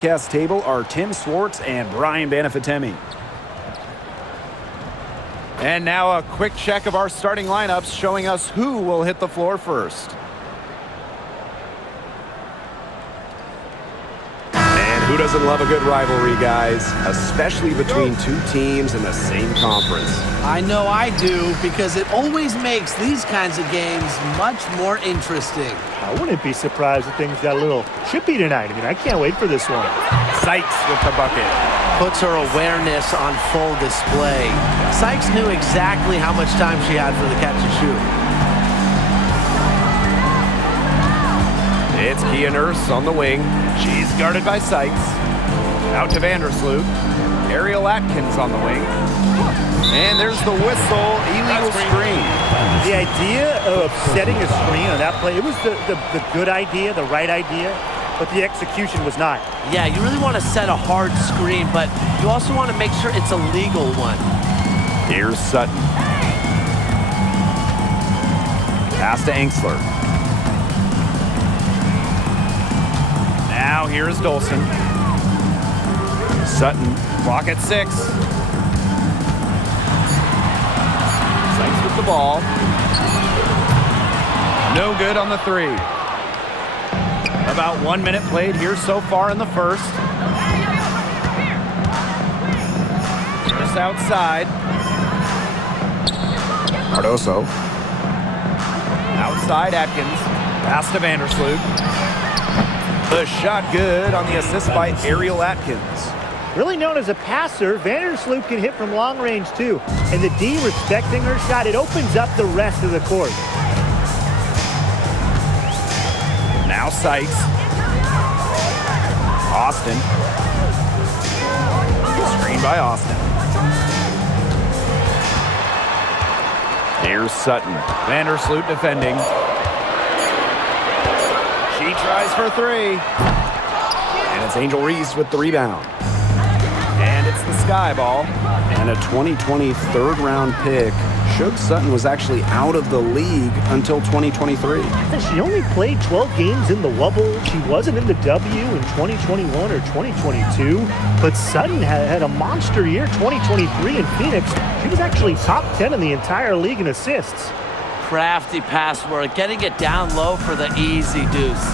Broadcast table are Tim Swartz and Brian Banafitemi. And now a quick check of our starting lineups showing us who will hit the floor first. And who doesn't love a good rivalry, guys? Especially between two teams in the same conference. I know I do, because it always makes these kinds of games much more interesting. I wouldn't be surprised if things got a little chippy tonight. I mean, I can't wait for this one. Sykes with the bucket. Puts her awareness on full display. Sykes knew exactly how much time she had for the catch and shoot. It's Kia Nurse on the wing. She's guarded by Sykes. Out to Vandersloot. Ariel Atkins on the wing. And there's the whistle, illegal screen. The idea of setting a screen on that play, it was the good idea, the right idea, but the execution was not. Yeah, you really want to set a hard screen, but you also want to make sure it's a legal one. Here's Sutton. Pass to Angsler. Now here's Dolson. Sutton, clock at 6. Sykes with the ball. No good on the 3. About 1 minute played here so far in the first. Just outside. Cardoso. Outside Atkins. Pass to Vandersloot. The shot good on the assist by Ariel Atkins. Really known as a passer, Vandersloot can hit from long range too. And the D respecting her shot, it opens up the rest of the court. Now Sykes. Austin. Screen by Austin. Here's Sutton. Vandersloot defending. She tries for 3. And it's Angel Reese with the rebound. And it's the Sky ball. And a 2020 third-round pick. Shug Sutton was actually out of the league until 2023. She only played 12 games in the Wubble. She wasn't in the W in 2021 or 2022. But Sutton had a monster year, 2023 in Phoenix. She was actually top 10 in the entire league in assists. Crafty pass work, getting it down low for the easy deuce.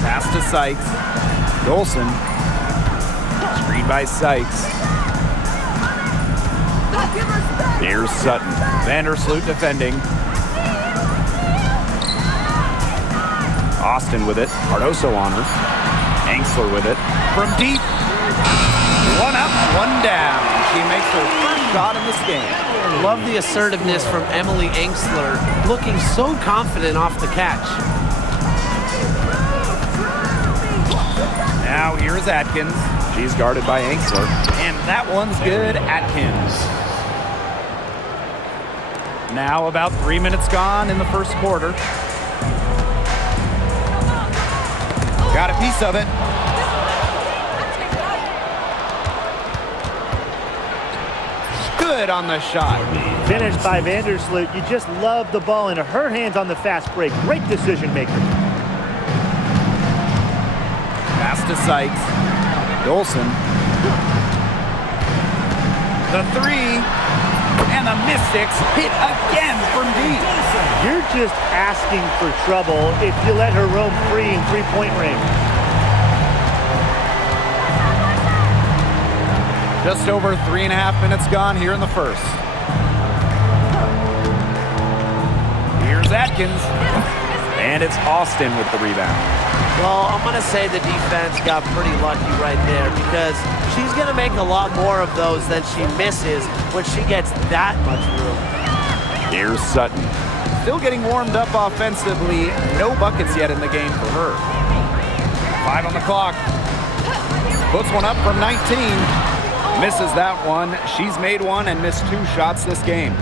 Pass to Sykes. Dolson. Screen by Sykes. Here's Sutton. Vandersloot defending. Austin with it. Cardoso on her. Angsler with it. From deep. 1 up, 1 down. She makes her first shot in this game. Love the assertiveness from Emily Angsler, looking so confident off the catch. Now here's Atkins. She's guarded by Angsler. And that one's good. Atkins. Now about 3 minutes gone in the first quarter. Got a piece of it. Good on the shot. Finished by Vandersloot. You just love the ball into her hands on the fast break. Great decision maker. Pass to Sykes. Dolson. The 3. And the Mystics hit again from deep. You're just asking for trouble if you let her roam free in three-point range. Just over 3.5 minutes gone here in the first. Here's Atkins. And it's Austin with the rebound. Well, I'm going to say the defense got pretty lucky right there, because she's going to make a lot more of those than she misses when she gets that much room. Here's Sutton. Still getting warmed up offensively. No buckets yet in the game for her. 5 on the clock. Puts one up from 19. Misses that one. She's made 1 and missed 2 shots this game.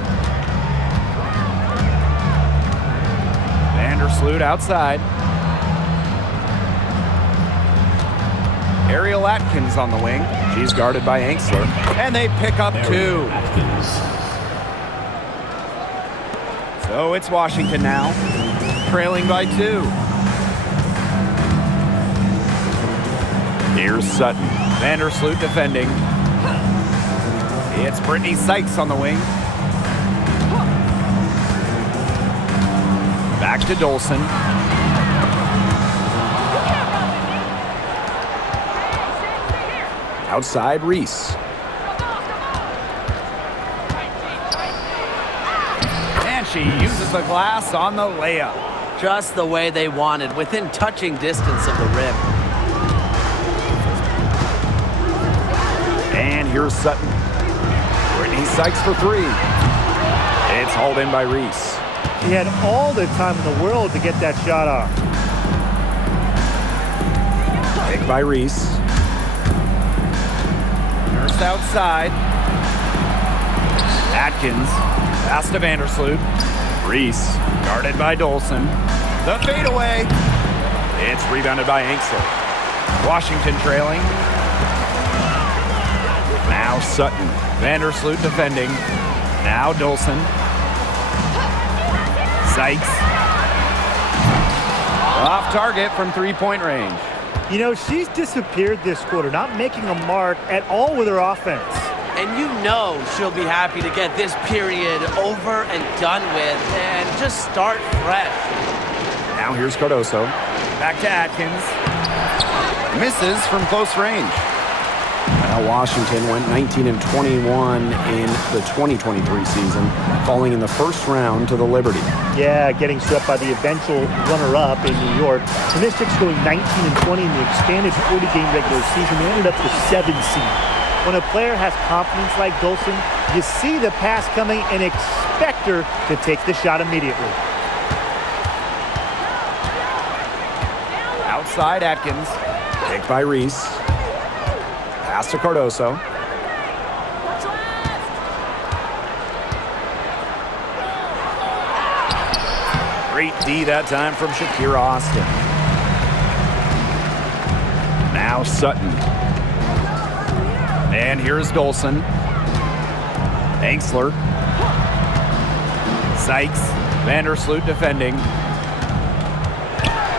Vandersloot outside. Ariel Atkins on the wing. She's guarded by Angsler. And they pick up 2. So it's Washington now, trailing by 2. Here's Sutton. Vandersloot defending. It's Brittany Sykes on the wing. Back to Dolson. Outside Reese. And she uses the glass on the layup. Just the way they wanted, within touching distance of the rim. And here's Sutton. Brittany Sykes for three. It's hauled in by Reese. He had all the time in the world to get that shot off. Pick by Reese. Nurse outside. Atkins. Pass to Vandersloot. Reese. Guarded by Dolson. The fadeaway. It's rebounded by Ainsley. Washington trailing. Now Sutton. Vandersloot defending. Now Dolson. Sykes. Off target from three-point range. You know, she's disappeared this quarter, not making a mark at all with her offense. And you know she'll be happy to get this period over and done with and just start fresh. Now here's Cardoso. Back to Atkins. Misses from close range. Now Washington went 19 and 21 in the 2023 season, falling in the first round to the Liberty. Yeah, getting swept by the eventual runner-up in New York. The Mystics going 19 and 20 in the expanded 40-game regular season. They ended up the 7th seed. When a player has confidence like Dolson, you see the pass coming and expect her to take the shot immediately. Outside Atkins. Picked by Reese. Pass to Cardoso. Great D that time from Shakira Austin. Now Sutton. And here's Dolson. Ainsley. Sykes. Vandersloot defending.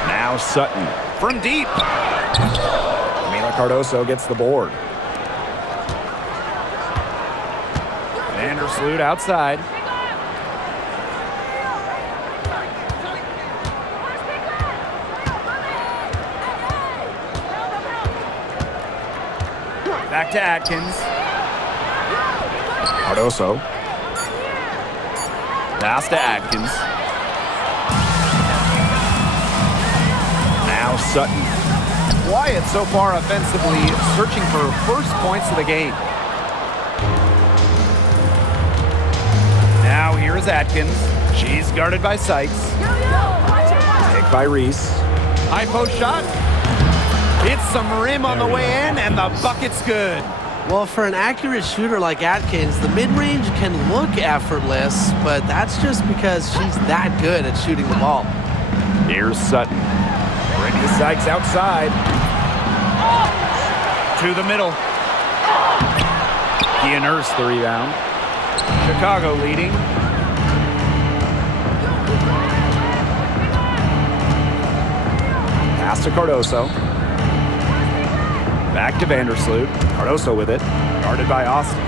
Now Sutton. From deep. Mila Cardoso gets the board. Vandersloot outside. Back to Atkins. Cardoso. Pass to Atkins. Now Sutton. Wyatt so far offensively searching for first points of the game. Now here's Atkins. She's guarded by Sykes. Picked by Reese. High post shot. It's some rim on the way in, and the bucket's good. Well, for an accurate shooter like Atkins, the mid-range can look effortless, but that's just because she's that good at shooting the ball. Here's Sutton. Brittany Sykes outside. To the middle. Kia Nurse the rebound. Chicago leading. Pass to Cardoso. Back to Vandersloot. Cardoso with it. Guarded by Austin.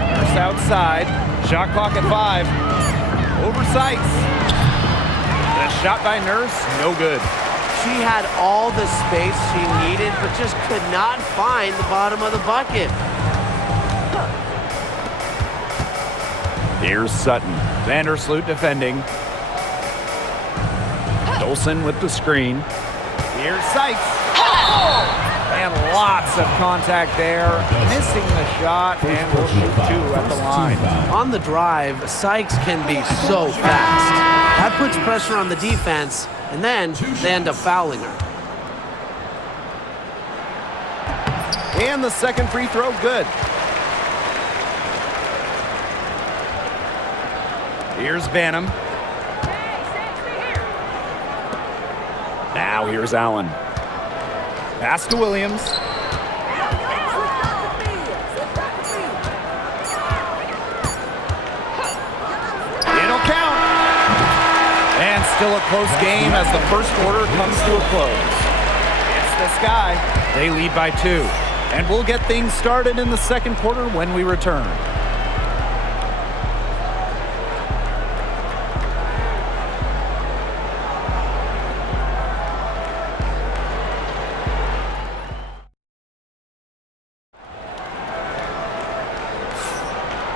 Nurse outside. Shot clock at 5. Over Sykes. The shot by Nurse, no good. She had all the space she needed, but just could not find the bottom of the bucket. Here's Sutton. Vandersloot defending. Dolson with the screen. Here's Sykes. And lots of contact there. Missing the shot, and will shoot 2 at the line. On the drive, Sykes can be so fast. That puts pressure on the defense, and then they end up fouling her. And the second free throw, good. Here's Banham. Now here's Allen. Pass to Williams. It'll count. And still a close game as the first quarter comes to a close. It's the The Sky, they lead by 2. And we'll get things started in the second quarter when we return.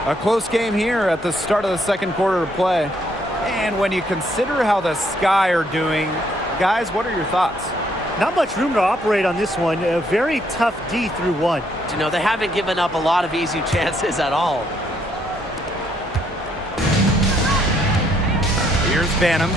A close game here at the start of the second quarter of play. And when you consider how the Sky are doing, guys, what are your thoughts? Not much room to operate on this one. A very tough D through 1. You know, they haven't given up a lot of easy chances at all. Here's Banham.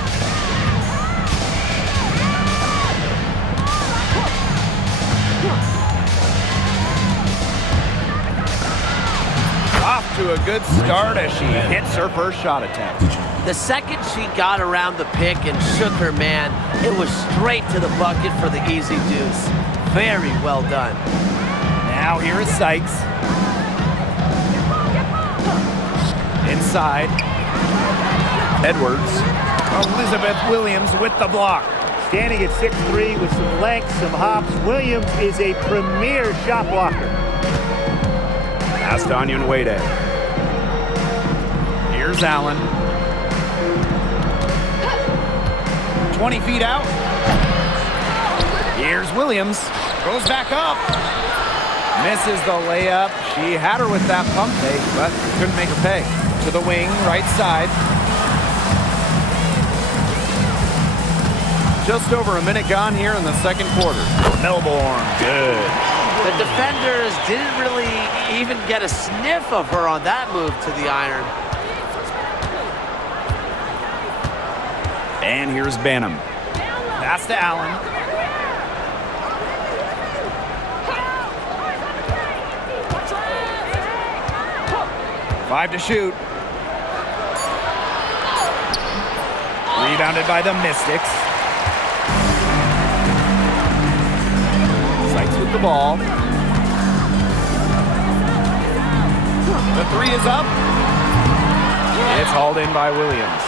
Off to a good start as she hits her first shot attempt. The second she got around the pick and shook her man, it was straight to the bucket for the easy deuce. Very well done. Now here is Sykes. Inside. Edwards. Elizabeth Williams with the block. Standing at 6'3" with some length, some hops, Williams is a premier shot blocker. Pass to Onyenwere. Here's Allen. 20 feet out. Here's Williams. Goes back up. Misses the layup. She had her with that pump fake, but couldn't make her pay. To the wing, right side. Just over a minute gone here in the second quarter. Melbourne, good. The defenders didn't really even get a sniff of her on that move to the iron. And here's Banham. Pass to Allen. Five to shoot. Rebounded by the Mystics. Sykes with the ball. The three is up. It's hauled in by Williams.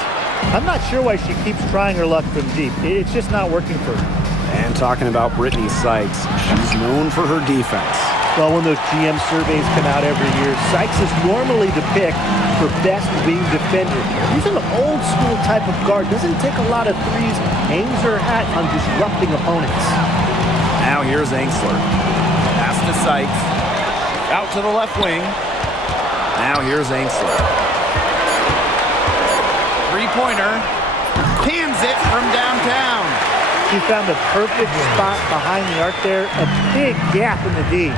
I'm not sure why she keeps trying her luck from deep. It's just not working for her. And talking about Brittany Sykes, she's known for her defense. Well, when those GM surveys come out every year, Sykes is normally the pick for best wing defender. He's an old school type of guard, doesn't take a lot of threes, aims her hat on disrupting opponents. Now here's Angsler. Pass to Sykes. Out to the left wing. Now here's Angsler. Three-pointer. Cans it from downtown. She found the perfect spot behind the arc there, a big gap in the D.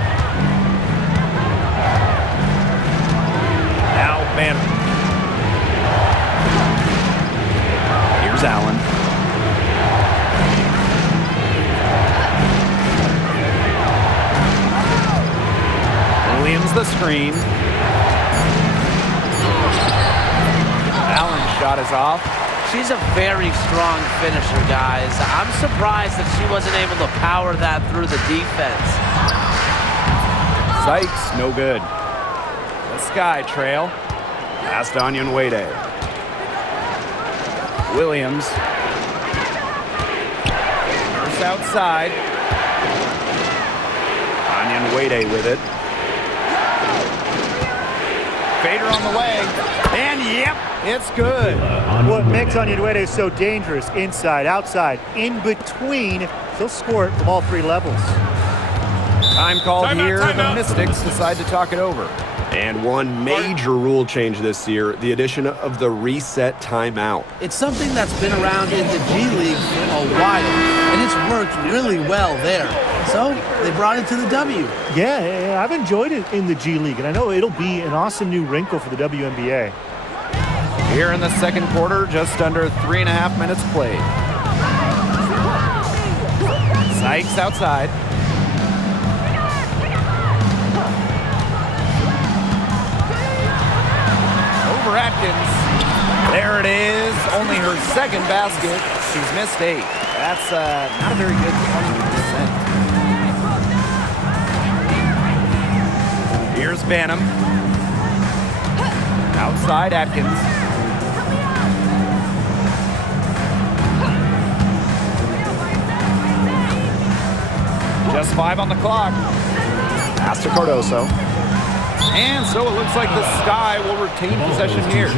Now Banham. Here's Allen. Williams the screen. Allen's shot is off. She's a very strong finisher, guys. I'm surprised that she wasn't able to power that through the defense. Sykes, no good. The Sky trail. Pass to Onyenwere. Williams. First outside. Onyenwere with it. Fader on the way. And yep, it's good. What makes Onyenwere so dangerous, inside, outside, in between, she'll score it from all three levels. Time called here. The Mystics decide to talk it over. And one major rule change this year, the addition of the reset timeout. It's something that's been around in the G League for a while, and it's worked really well there. So they brought it to the W. Yeah, I've enjoyed it in the G League, and I know it'll be an awesome new wrinkle for the WNBA. Here in the second quarter, just under 3.5 minutes played. Sykes outside. Over Atkins. There it is. Only her second basket. She's missed 8. That's not a very good 20%. Here's Banham. Outside Atkins. Just 5 on the clock. Pass to Cardoso. And so it looks like the Sky will retain possession here.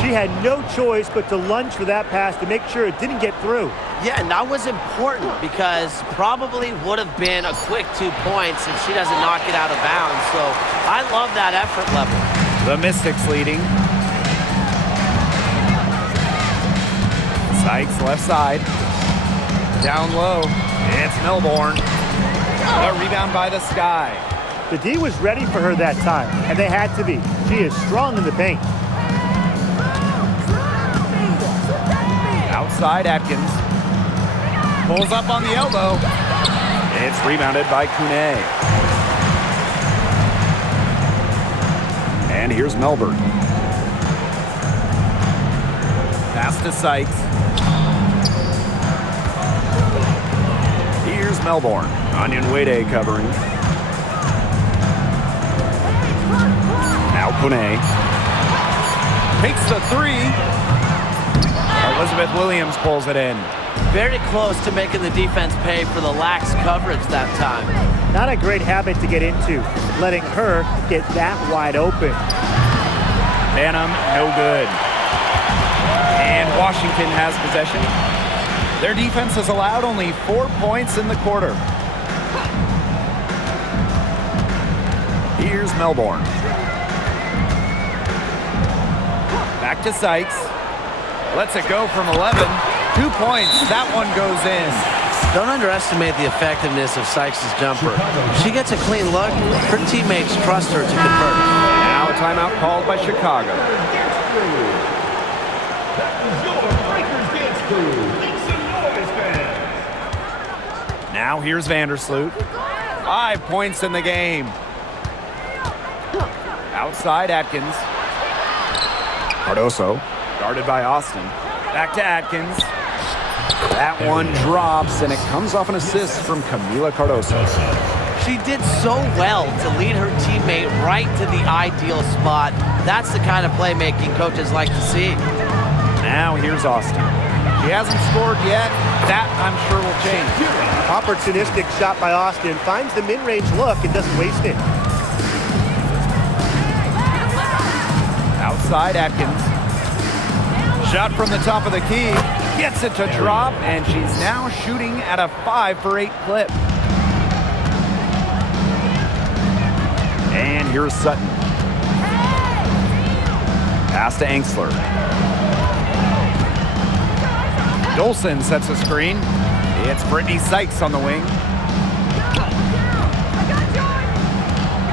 She had no choice but to lunge for that pass to make sure it didn't get through. Yeah, and that was important because probably would have been a quick 2 points if she doesn't knock it out of bounds. So I love that effort level. The Mystics leading. Sykes left side. Down low. It's Melbourne. A rebound by the Sky. The D was ready for her that time, and they had to be. She is strong in the paint. Outside Atkins. Pulls up on the elbow. It's rebounded by Kune. And here's Melbourne. Pass to Sykes. Here's Melbourne. Onion Wade covering. Now Kune. Takes the 3. Elizabeth Williams pulls it in. Very close to making the defense pay for the lax coverage that time. Not a great habit to get into, letting her get that wide open. Banham, no good. And Washington has possession. Their defense has allowed only 4 points in the quarter. Here's Melbourne. Back to Sykes. Lets it go from 11. 2 points. That one goes in. Don't underestimate the effectiveness of Sykes' jumper. If she gets a clean look, her teammates trust her to convert. Now a timeout called by Chicago. Now here's Vandersloot. 5 points in the game. Outside Atkins. Cardoso. Guarded by Austin. Back to Atkins. That one drops, and it comes off an assist from Camila Cardoso. She did so well to lead her teammate right to the ideal spot. That's the kind of playmaking coaches like to see. Now here's Austin. She hasn't scored yet. That, I'm sure, will change. Opportunistic shot by Austin. Finds the mid-range look and doesn't waste it. Outside Atkins. Shot from the top of the key. Gets it to drop, and she's now shooting at a 5 for 8 clip. And here's Sutton. Pass to Angsler. Dolson sets a screen. It's Brittany Sykes on the wing.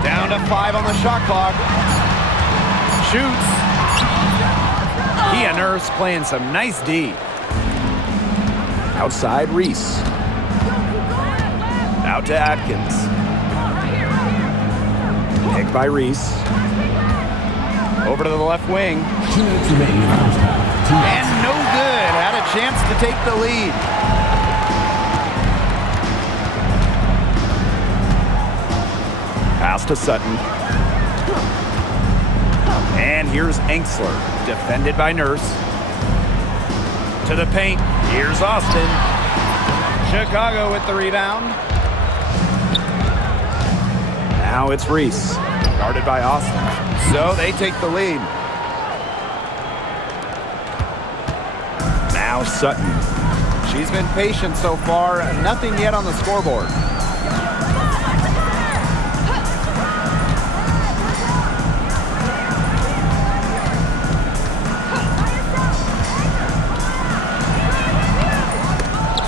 Down to 5 on the shot clock. Shoots. Kia Nurse playing some nice D. Outside Reese. Out to Atkins. Picked by Reese. Over to the left wing. And no good. Had a chance to take the lead. Pass to Sutton. And here's Angsler, defended by Nurse. To the paint, here's Austin. Chicago with the rebound. Now it's Reese. Guarded by Austin. So they take the lead. Now Sutton. She's been patient so far. Nothing yet on the scoreboard.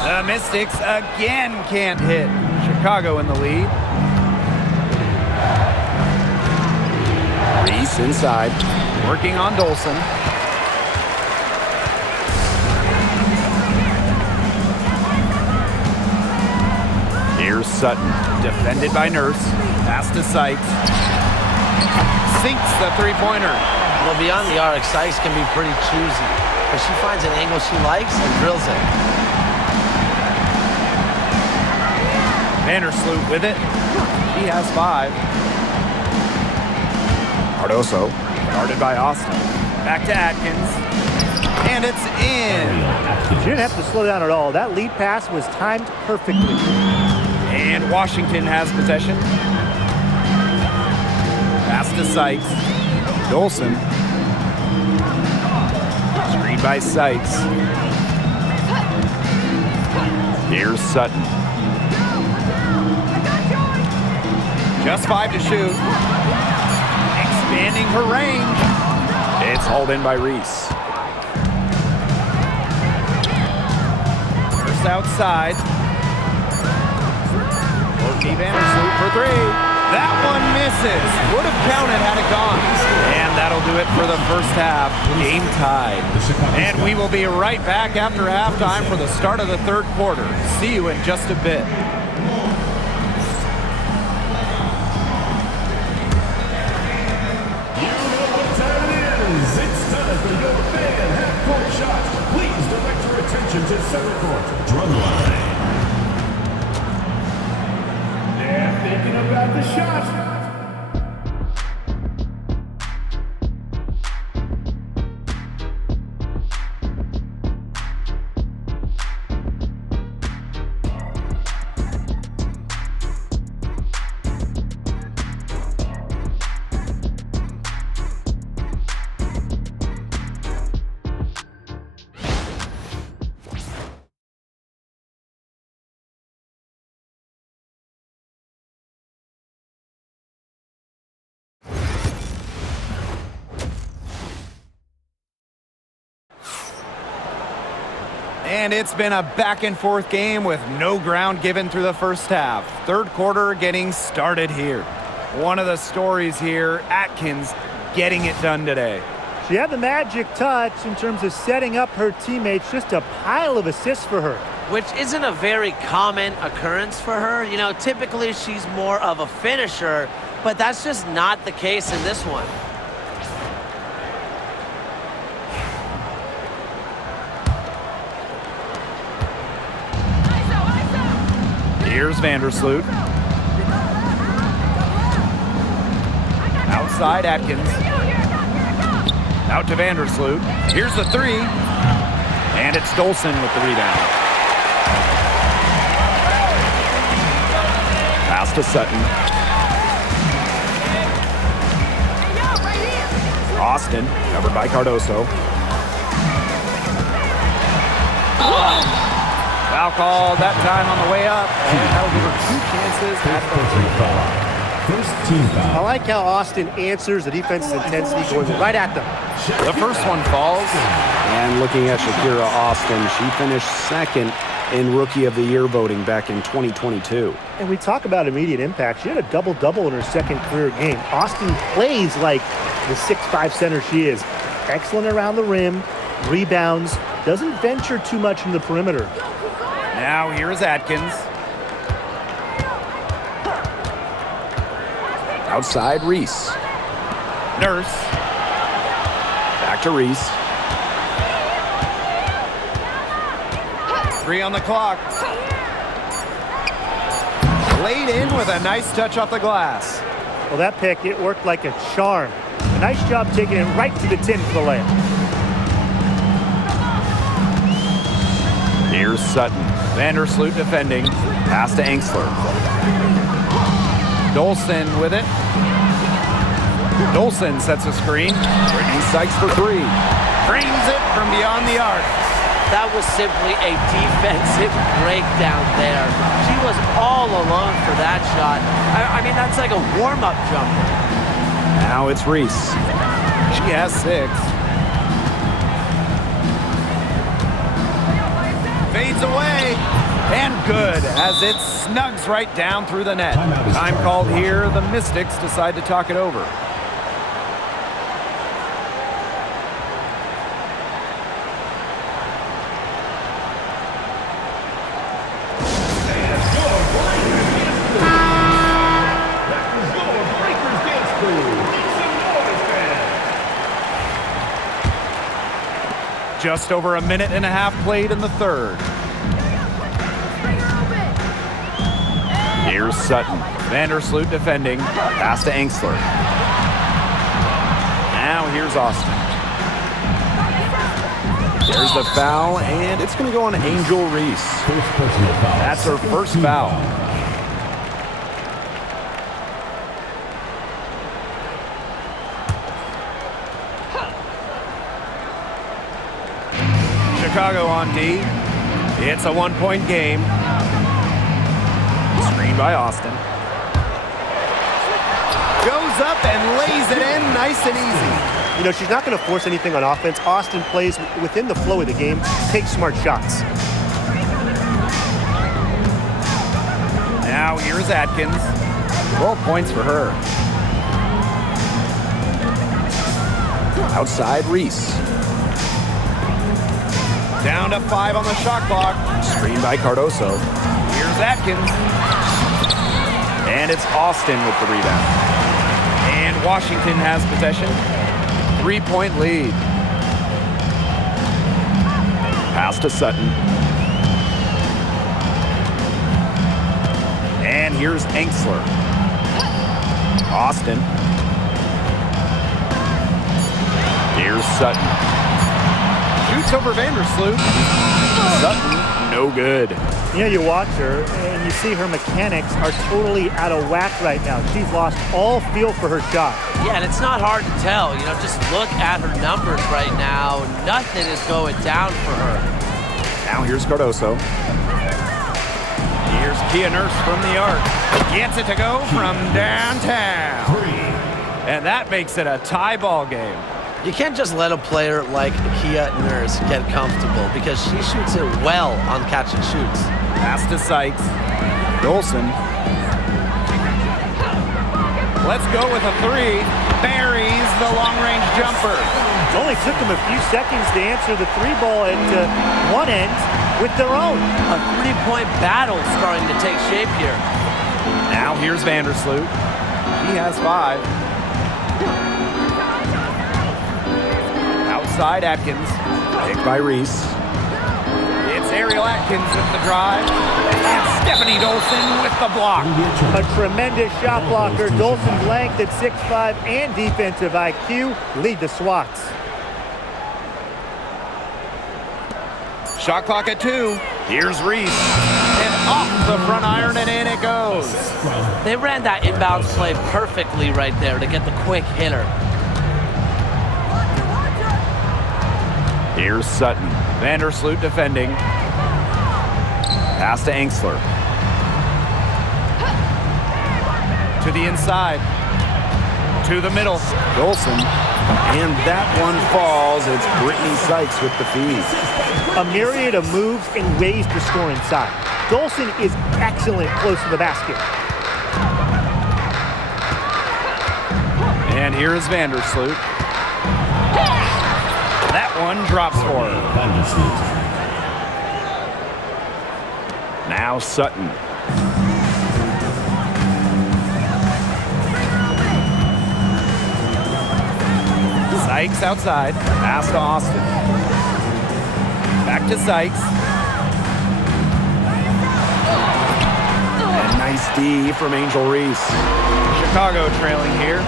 The Mystics again can't hit. Chicago in the lead. Reese inside. Working on Dolson. Here's Sutton. Defended by Nurse. Pass to Sykes. Sinks the three-pointer. Well, beyond the arc, Sykes can be pretty choosy, but she finds an angle she likes and drills it. Vandersloot with it. He has 5. Cardoso. Guarded by Austin. Back to Atkins. And it's in. She didn't have to slow down at all. That lead pass was timed perfectly. And Washington has possession. Pass to Sykes. Dolson. Screen by Sykes. Here's Sutton. Just 5 to shoot. Expanding her range. It's hauled in by Reese. First outside. Courtney Vandersloot for 3. That one misses. Would have counted had it gone. And that'll do it for the first half. Game tied. And we will be right back after halftime for the start of the third quarter. See you in just a bit. To center court, Drumline. They're thinking about the shot. And it's been a back and forth game with no ground given through the first half. Third quarter getting started here. One of the stories here, Atkins getting it done today. She had the magic touch in terms of setting up her teammates, just a pile of assists for her. Which isn't a very common occurrence for her. You know, typically she's more of a finisher, but that's just not the case in this one. Here's Vandersloot. Outside Atkins. Out to Vandersloot. Here's the 3. And it's Dolson with the rebound. Pass to Sutton. Austin, covered by Cardoso. Foul call that time on the way up, and that'll give her 2 chances at the free throw. First team foul. I like how Austin answers the defense's intensity, going right at them. The first one falls. And looking at Shakira Austin, she finished second in Rookie of the Year voting back in 2022. And we talk about immediate impact. She had a double-double in her second career game. Austin plays like the 6'5" center she is. Excellent around the rim, rebounds, doesn't venture too much in the perimeter. Now here's Atkins. Outside Reese. Nurse. Back to Reese. 3 on the clock. Laid in with a nice touch off the glass. Well, that pick, it worked like a charm. A nice job taking it right to the tin for the layup. Here's Sutton. Vandersloot defending. Pass to Angsler. Dolson with it. Dolson sets a screen. Brittany Sykes for 3. Frames it from beyond the arc. That was simply a defensive breakdown there. She was all alone for that shot. I mean, that's like a warm-up jumper. Now it's Reese. She has 6. Fades away. And good, as it snugs right down through the net. Time called here. The Mystics decide to talk it over. Just over a minute and a half played in the third. Here's Sutton. Vandersloot defending. Pass to Angsler. Now here's Austin. There's the foul, and it's going to go on Angel Reese. First personal foul. That's her first foul. Chicago on D. It's a 1-point game. Screen by Austin. Goes up and lays it in nice and easy. You know, she's not going to force anything on offense. Austin plays within the flow of the game, takes smart shots. Now here's Atkins. 12 points for her. Outside Reese. Down to 5 on the shot clock. Screen by Cardoso. Here's Atkins. And it's Austin with the rebound. And Washington has possession. 3-point lead. Pass to Sutton. And here's Enksler. Austin. Here's Sutton. Shoots over Vandersloot. Sutton, no good. You know, you watch her and you see her mechanics are totally out of whack right now. She's lost all feel for her shot. Yeah, and it's not hard to tell. You know, just look at her numbers right now. Nothing is going down for her. Now here's Cardoso. Here's Kia Nurse from the arc. Gets it to go from downtown. And that makes it a tie ball game. You can't just let a player like Kia Nurse get comfortable because she shoots it well on catch and shoots. Pass to Sykes. Dolson. Let's go with a 3. Buries the long-range jumper. It only took them a few seconds to answer the 3-ball at one end with their own. A 3-point battle starting to take shape here. Now here's Vandersloot. He has 5. Outside Atkins. Picked by Reese. It's Ariel Atkins with the drive. And Stephanie Dolson with the block. A tremendous shot blocker. Dolson's length at 6'5" and defensive IQ lead the Swats. Shot clock at 2. Here's Reese. And off the front iron and in it goes. They ran that inbounds play perfectly right there to get the quick hitter. Here's Sutton. Vandersloot defending. Pass to Enksler. To the inside. To the middle. Dolson. And that one falls. It's Brittany Sykes with the feed. A myriad of moves and ways to score inside. Dolson is excellent close to the basket. And here is Vandersloot. That one drops for her. Now Sutton. Sykes outside. Pass to Austin. Back to Sykes. And nice D from Angel Reese. Chicago trailing here.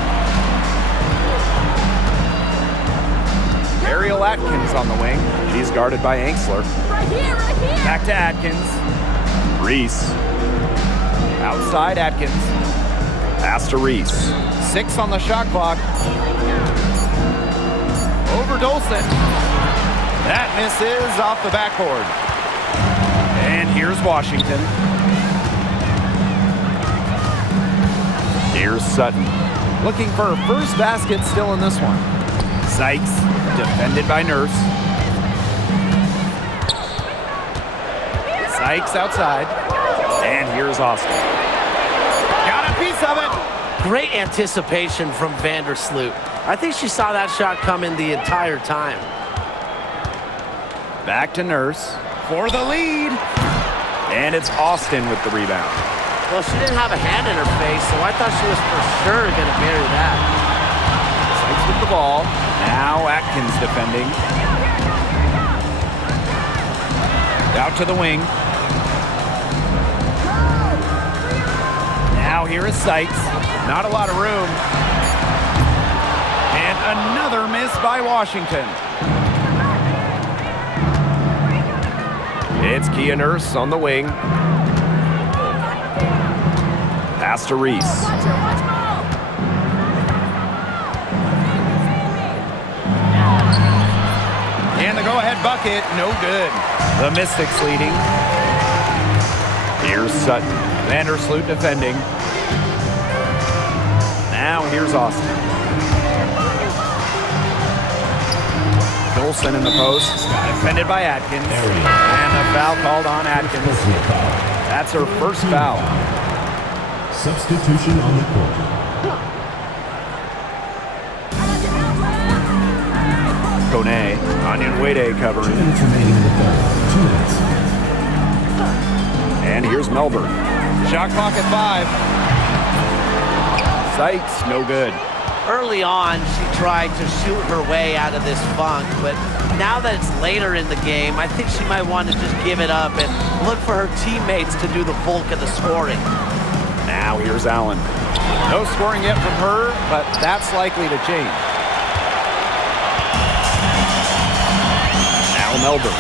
Ariel Atkins on the wing. She's guarded by Enksler. Right here, right here. Back to Atkins. Reese. Outside Atkins. Pass to Reese. 6 on the shot clock. Over Dolson. That misses off the backboard. And here's Washington. Here's Sutton. Looking for her first basket still in this one. Sykes, defended by Nurse. Sykes outside. And here's Austin. Got a piece of it. Great anticipation from Vandersloot. I think she saw that shot coming the entire time. Back to Nurse for the lead. And it's Austin with the rebound. Well, she didn't have a hand in her face, so I thought she was for sure going to bury that. Sykes with the ball. Now Atkins defending. Out to the wing. Now here is Sykes. Not a lot of room. And another miss by Washington. It's Kia Nurse on the wing. Pass to Reese. Watch ball. And the go-ahead bucket, no good. The Mystics leading. Here's Sutton. Vandersloot defending. Now here's Austin. Dolson in the post, defended by Atkins. And a foul called on Atkins. That's her first foul. Substitution on the court. Kone, Onyenwere covering. 2 minutes remaining in the third. 2 minutes. And here's Melbourne. Shot clock at 5. Sykes, no good. Early on, she tried to shoot her way out of this funk, but now that it's later in the game, I think she might want to just give it up and look for her teammates to do the bulk of the scoring. Now here's Allen. No scoring yet from her, but that's likely to change. Now Melbourne.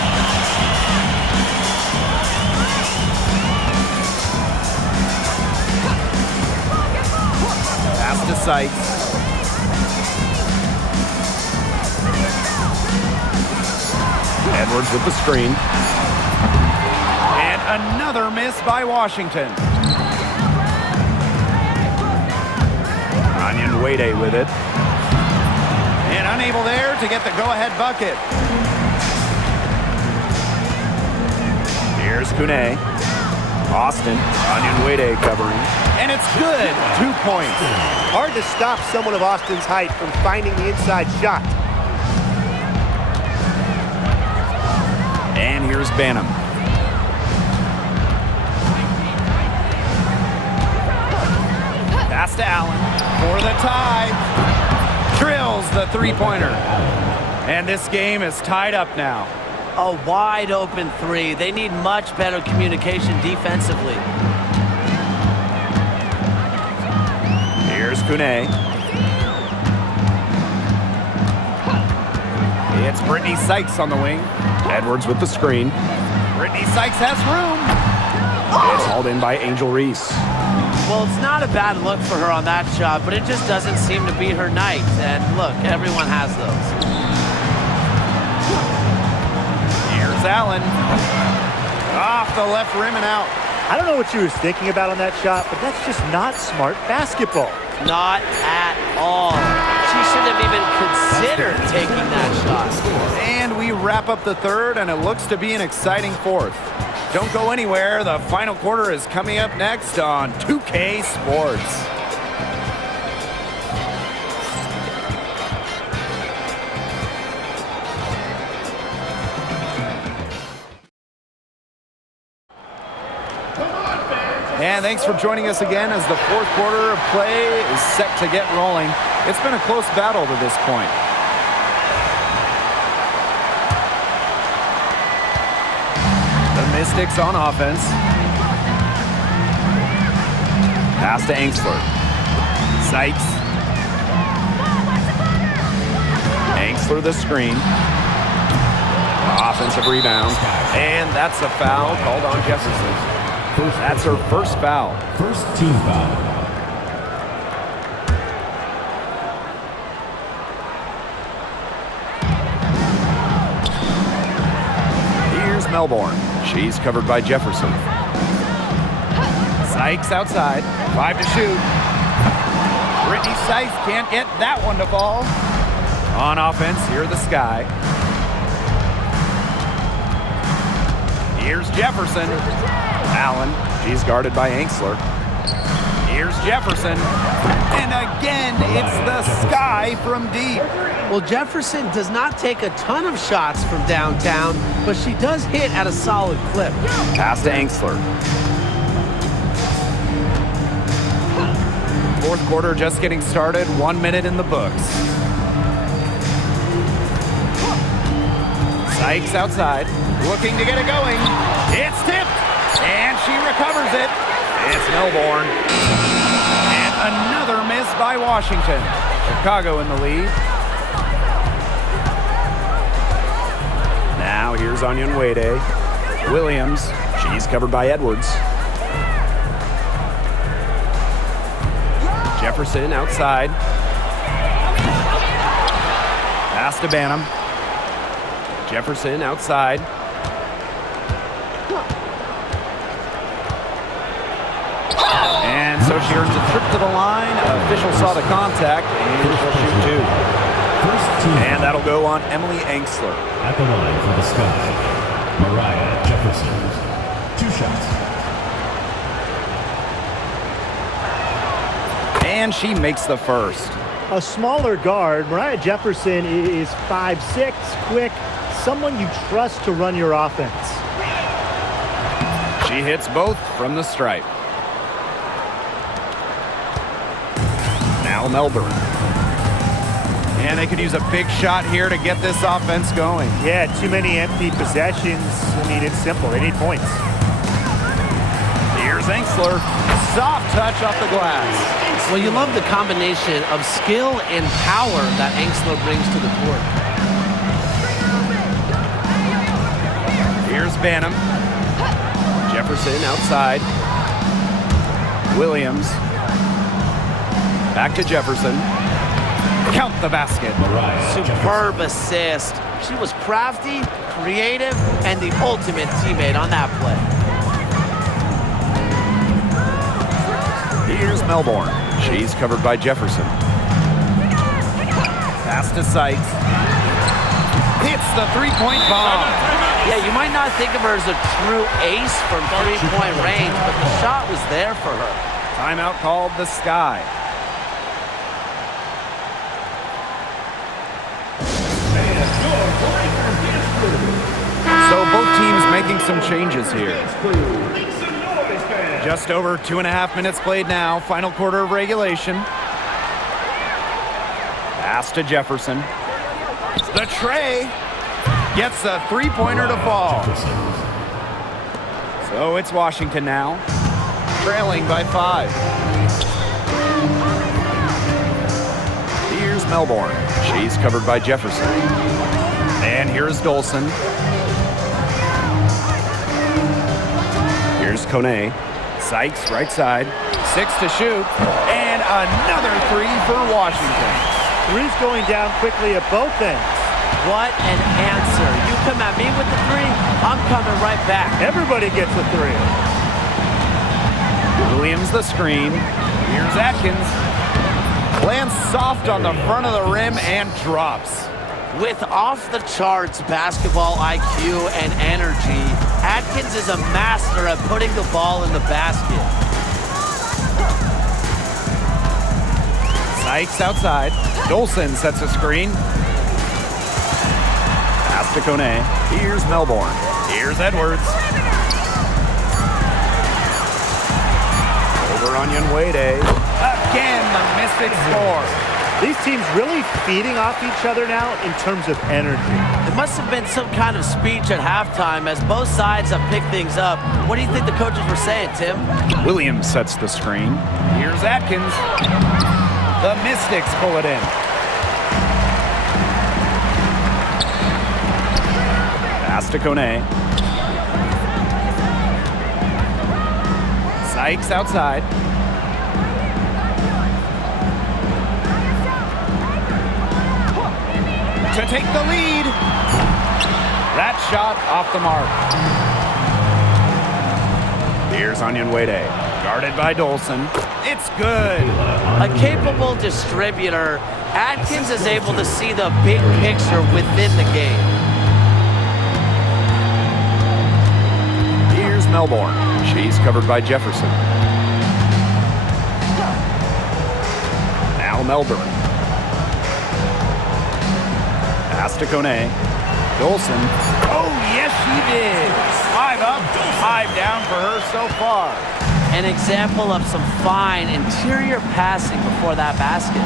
Pass to Sykes. Edwards with the screen. And another miss by Washington. Onyenwere with it. And unable there to get the go-ahead bucket. Here's Kone. Austin, Onyenwere covering. And it's good. 2 points. Hard to stop someone of Austin's height from finding the inside shot. And here's Banham. Pass to Allen for the tie. Drills the three-pointer. And this game is tied up now. A wide open 3. They need much better communication defensively. Here's Kone. It's Brittany Sykes on the wing. Edwards with the screen. Brittany Sykes has room. It's hauled in by Angel Reese. Well, it's not a bad look for her on that shot, but it just doesn't seem to be her night. And look, everyone has those. Here's Allen. Off the left rim and out. I don't know what she was thinking about on that shot, but that's just not smart basketball. Not at all. She shouldn't have even considered taking that shot. And we wrap up the third, and it looks to be an exciting fourth. Don't go anywhere. The final quarter is coming up next on 2K Sports. And thanks for joining us again as the fourth quarter of play is set to get rolling. It's been a close battle to this point. The Mystics on offense. Pass to Angsler. Sykes. Angsler the screen. Offensive rebound. And that's a foul called on Jefferson. That's her first foul. First team foul. Here's Melbourne. She's covered by Jefferson. Sykes outside. 5 to shoot. Brittany Sykes can't get that one to fall. On offense, here the Sky. Here's Jefferson. Allen. She's guarded by Angsler. Here's Jefferson. And again, it's the Sky from deep. Well, Jefferson does not take a ton of shots from downtown, but she does hit at a solid clip. Pass to Angsler. Fourth quarter just getting started. 1 minute in the books. Sykes outside, looking to get it going. It's tipped, and she recovers it. It's Melbourne. And another miss by Washington. Chicago in the lead. Now here's Onyenwere. Williams. She's covered by Edwards. Jefferson outside. Pass to Banham. Jefferson outside. And so she earns a trip to the line. Official saw the contact, and she'll shoot two. First team And that'll go on Emily Angsler. at the line for the Sky, Mariah Jefferson. 2 shots. And she makes the first. A smaller guard, Mariah Jefferson is 5'6", quick, someone you trust to run your offense. She hits both from the stripe. Now Melbourne. And they could use a big shot here to get this offense going. Yeah, too many empty possessions. I mean, it's simple. They need points. Here's Angsler. Soft touch off the glass. Well, you love the combination of skill and power that Angsler brings to the court. Here's Banham. Jefferson outside. Williams. Back to Jefferson. Count the basket. Mariah Jefferson. Superb assist. She was crafty, creative, and the ultimate teammate on that play. Here's Melbourne. She's covered by Jefferson. Pass to Sykes. Hits the three-point bomb. Yeah, you might not think of her as a true ace from three-point range, but the shot was there for her. Timeout called the Sky. So both teams making some changes here. Just over 2.5 minutes played now. Final quarter of regulation. Pass to Jefferson. The tray gets a three-pointer to fall. So it's Washington now, trailing by 5. Here's Melbourne. She's covered by Jefferson. And here's Dolson. Here's Kone. Sykes, right side. 6 to shoot. And another three for Washington. Three's going down quickly at both ends. What an answer. You come at me with the three, I'm coming right back. Everybody gets a three. Williams the screen. Here's Atkins. Lands soft on the front of the rim and drops. With off-the-charts basketball IQ and energy, Atkins is a master at putting the ball in the basket. Sykes outside. Dolson sets a screen. Pass to Kone. Here's Melbourne. Here's Edwards. Over on Yunwede. Again, the Mystics score. These teams really feeding off each other now in terms of energy. There must have been some kind of speech at halftime as both sides have picked things up. What do you think the coaches were saying, Tim? Williams sets the screen. Here's Atkins. The Mystics pull it in. Pass to Kone. Sykes outside. To take the lead. That shot off the mark. Here's Onyenwede, guarded by Dolson. It's good. A capable distributor, Atkins is able to see the big picture within the game. Here's Melbourne. She's covered by Jefferson. Now Melbourne. Pass to Kone. Dolson. Oh, yes, she did. 5 up, 5 down for her so far. An example of some fine interior passing before that basket.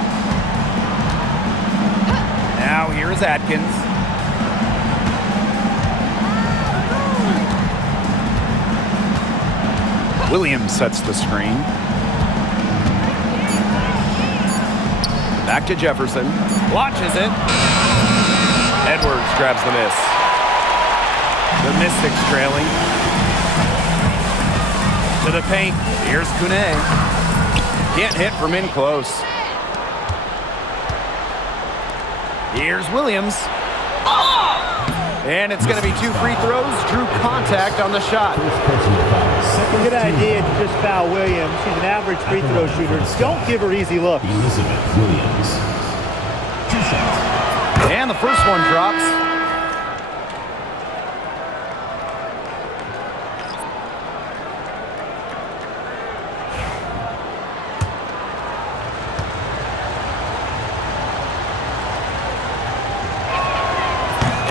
Now here is Atkins. Williams sets the screen. Back to Jefferson. Launches it. Edwards grabs the miss. The Mystics trailing. To the paint. Here's Kune. Can't hit from in close. Here's Williams. And it's going to be 2 free throws. Drew contact on the shot. First personal foul. Second Good team idea foul. to just foul Williams. She's an average free throw shooter. Don't give her easy looks. Elizabeth Williams. 2 shots. And the first one drops.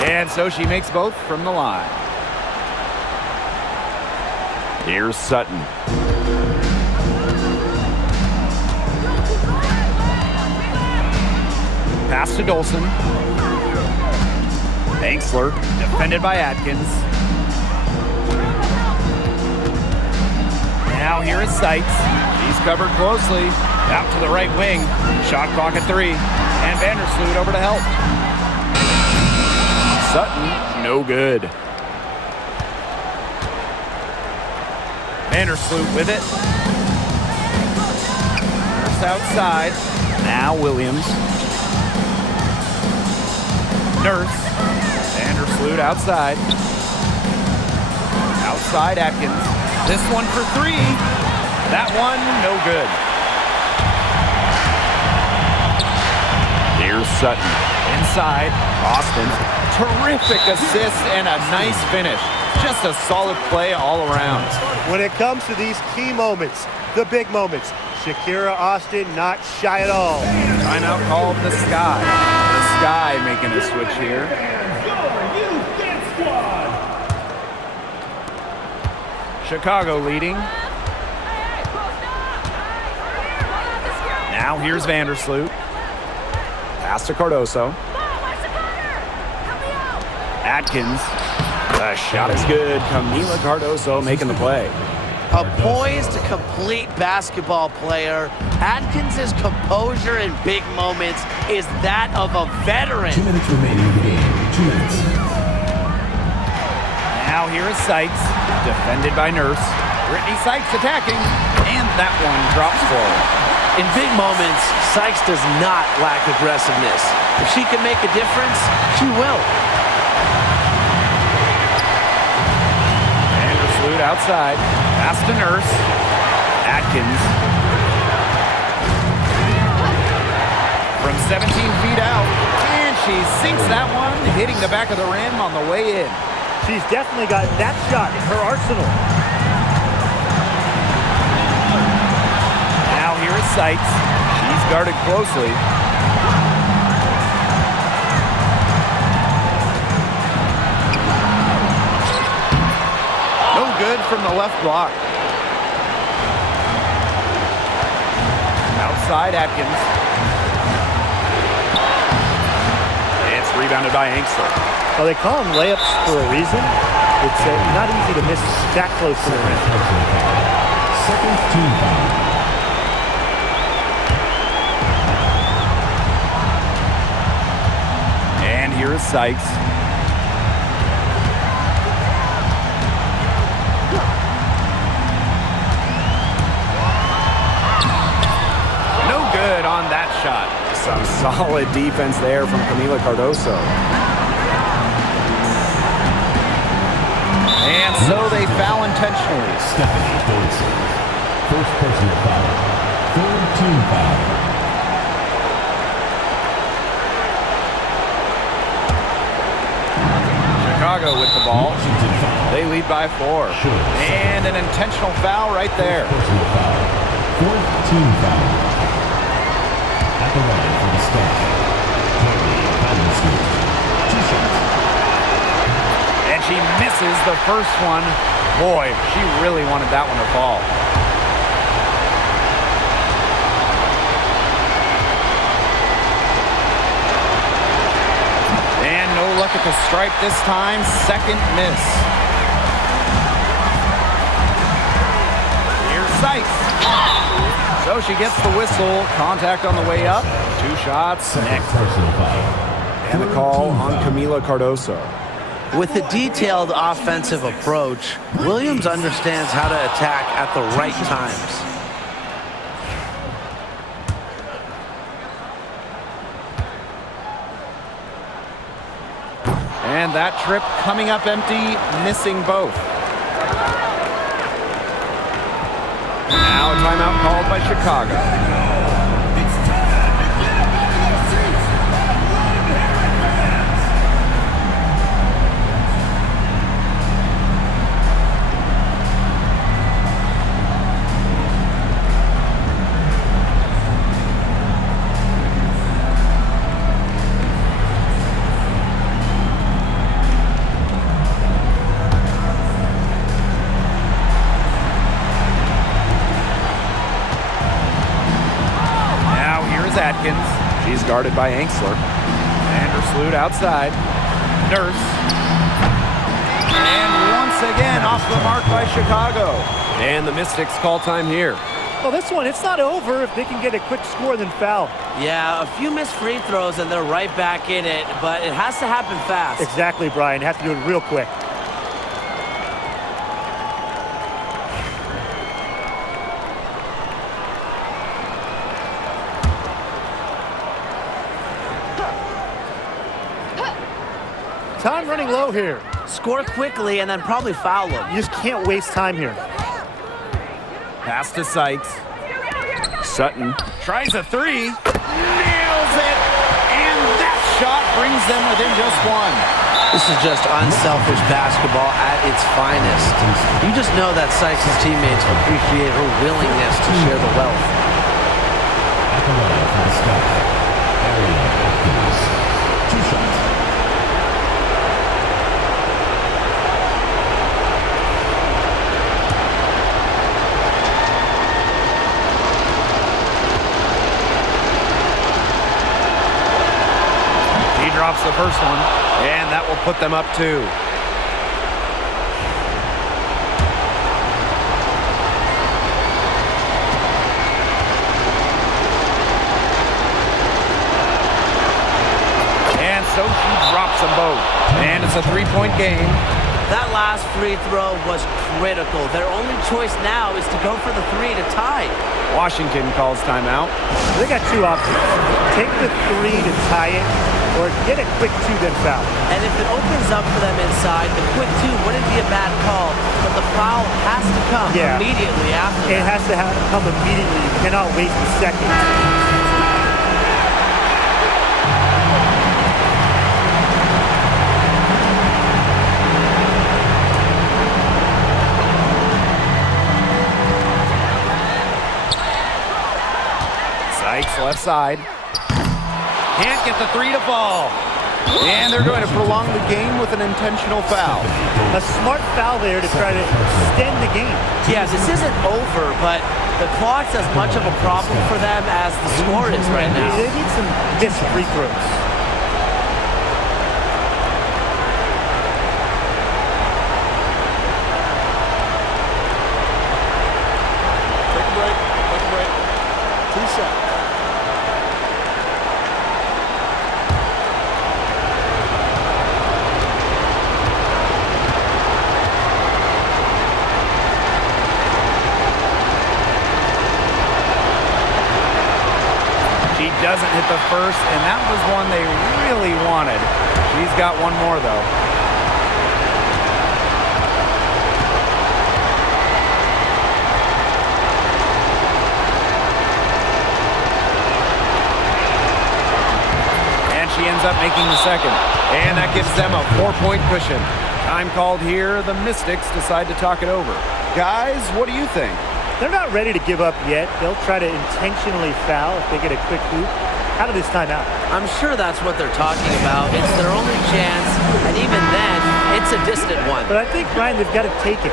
And so she makes both from the line. Here's Sutton. Pass to Dolson. Angsler, defended by Atkins. Now here is Sykes. He's covered closely. Out to the right wing. Shot clock at 3. And Vandersloot over to help. Sutton, no good. Vandersloot with it. First outside. Now Williams. Nurse. Vandersloot outside. Outside Atkins. This one for 3. That one, no good. Here's Sutton. Inside. Austin. Terrific assist and a nice finish. Just a solid play all around. When it comes to these key moments, the big moments, Shakira Austin not shy at all. Timeout called the Sky. The Sky making a switch here. Chicago leading. Now here's Vandersloot. Pass to Cardoso. Atkins. The shot is good. Camila Cardoso making the play. A poised, complete basketball player. Atkins' composure in big moments is that of a veteran. 2 minutes remaining in the game. 2 minutes. Now here is Sykes, defended by Nurse. Brittany Sykes attacking, and that one drops forward. In big moments, Sykes does not lack aggressiveness. If she can make a difference, she will. Vandersloot outside, pass to Nurse. Atkins. From 17 feet out, and she sinks that one, hitting the back of the rim on the way in. She's definitely got that shot in her arsenal. Now here is Sykes. She's guarded closely. No good from the left block. Outside Atkins. It's rebounded by Angsler. Well, they call them layups for a reason. It's not easy to miss that close to the rim. Second team foul. And here is Sykes. No good on that shot. Some solid defense there from Camila Cardoso. And so they foul intentionally. Stephanie Dolson. First personal foul. Third team foul. Chicago with the ball. Washington foul. They lead by 4. Sure. And an intentional foul right there. Personal foul. Fourth team foul. At the line for the Sky. Courtney Vandersloot. 2 shots. And she misses the first one. Boy, she really wanted that one to fall. And no luck at the stripe this time. Second miss. Here's Sykes. So she gets the whistle. Contact on the way up. 2 shots. Second Next. personal foul. And the call on Camila Cardoso. With a detailed offensive approach, Williams understands how to attack at the right times. And And that trip coming up empty, missing both. Now a timeout called by Chicago. Atkins. She's guarded by Angsler. Vandersloot outside. Nurse. And once again off the mark by Chicago. And the Mystics call time here. Well, this one, it's not over if they can get a quick score then foul. Yeah, a few missed free throws and they're right back in it, but it has to happen fast. Exactly, Brian. Have to do it real quick. Time running low here. Score quickly and then probably foul them. You just can't waste time here. Pass to Sykes. Sutton tries a three. Nails it. And that shot brings them within just one. This is just unselfish basketball at its finest. You just know that Sykes' teammates appreciate her willingness to share the wealth. At the line for the start, Ariel Atkins. 2 shots. Drops the first one, and that will put them up 2. And so she drops them both. And it's a 3-point game. That last free throw was critical. Their only choice now is to go for the 3 to tie. Washington calls timeout. They got 2 options. Take the 3 to tie it, or get a quick 2 then foul. And if it opens up for them inside, the quick 2 wouldn't be a bad call, but the foul has to come immediately after It that. has to come immediately. You cannot waste a second. Sykes left side. Can't get the 3 to fall. And they're going to prolong the game with an intentional foul. A smart foul there to try to extend the game. Yeah, this isn't over, but the clock's as much of a problem for them as the score is right now. They need some missed free throws. Take a break. Take a break. 2 seconds. Doesn't hit the first, and that was one they really wanted. She's got one more, though. And she ends up making the second. And that gives them a 4-point cushion. Time called here. The Mystics decide to talk it over. Guys, what do you think? They're not ready to give up yet. They'll try to intentionally foul if they get a quick hoop out of this timeout. I'm sure that's what they're talking about. It's their only chance, and even then, it's a distant one. But I think, Brian, they've got to take it.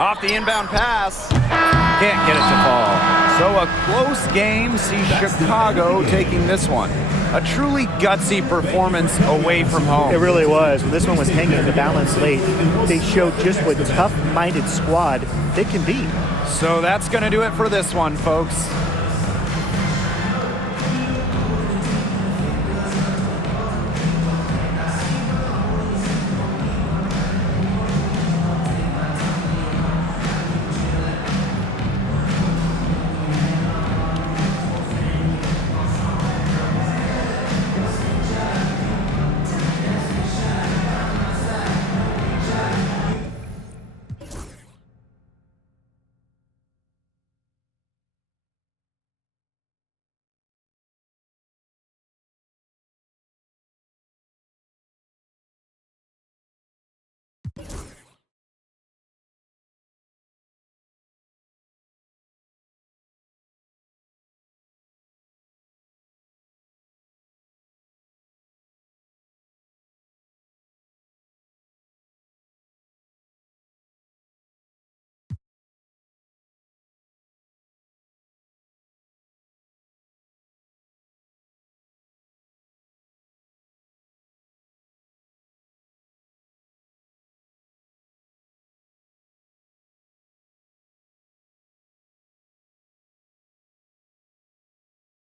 Off the inbound pass. Can't get it to fall. So a close game sees Chicago taking this one. A truly gutsy performance away from home. It really was. When this one was hanging in the balance late, they showed just what tough-minded squad they can be. So that's going to do it for this one, folks.